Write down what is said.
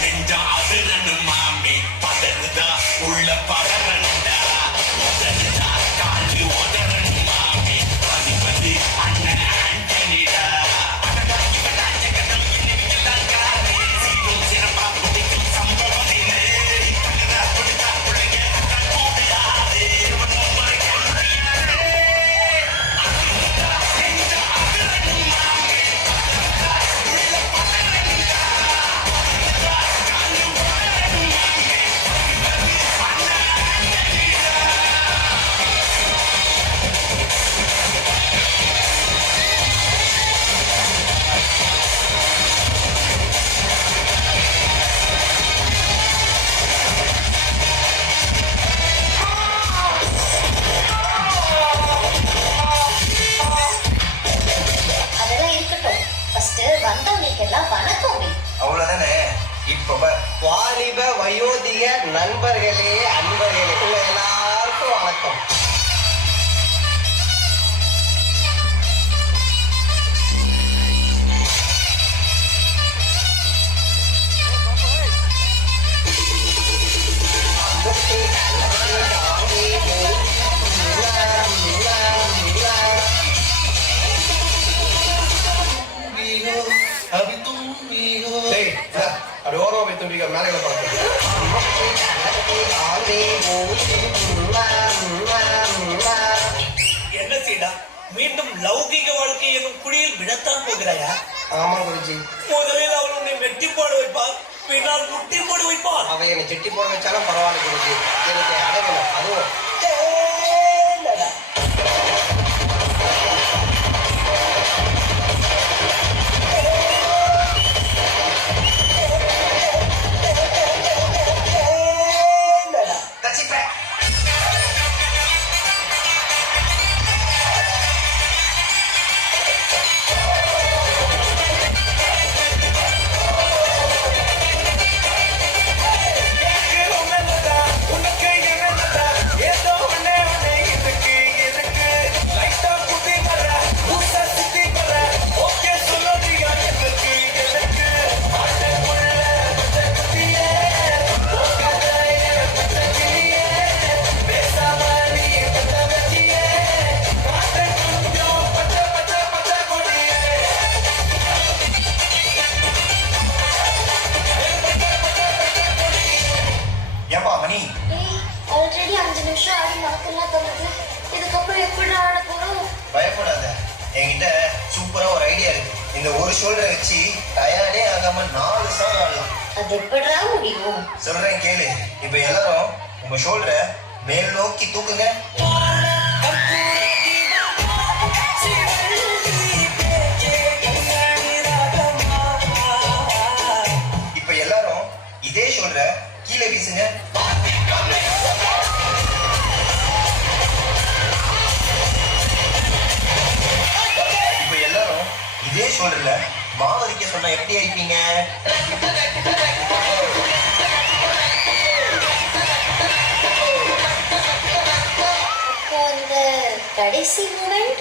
நெஞ்சா அதிரனு மாமி பதறுதா உள்ள பதறண்டா உதறுதா காலு உதறனு மாமி பதிபதி அண்ணன் ஆண்டனிடா அவ்வளவுதானே. இப்ப வாலிப வயோதிக நண்பர்களே அன்பர்களே எல்லாருக்கும் வணக்கம். என்ன சீடா மீண்டும் லௌகிக வாழ்க்கை எனும் குழியில் விழத்தான் போகிறாயா? ஆமா குருஜி. முதலில் அவள் உன்னை வெட்டி போட வைப்பாள், பின்னால் முட்டி போட வைப்பாள். அவ என்னை செட்டி போட வச்சாலும் பரவாயில்ல குருஜி, எனக்கு அடங்கணும். அதுவும் பயப்படாத. என்கிட்ட சூப்பரா ஒரு ஐடியா இருக்கு. இந்த ஒரு ஷோல்டரை வச்சு டயர்டே ஆகாம 4 சாங் ஆடலாம். அது எப்படிடா முடியும்? சொல்றேன் கேளு. இப்ப எல்லாரும் உங்க ஷோல்டரை மேல் நோக்கி தூக்குங்க. இப்ப எல்லாரும் இதே ஷோல்டரை கீழே வீசுங்க. இதே ஷோல்டர்ல மாவரிக்க சொன்னா எப்படி அடிப்பீங்க? கடைசி மூமெண்ட்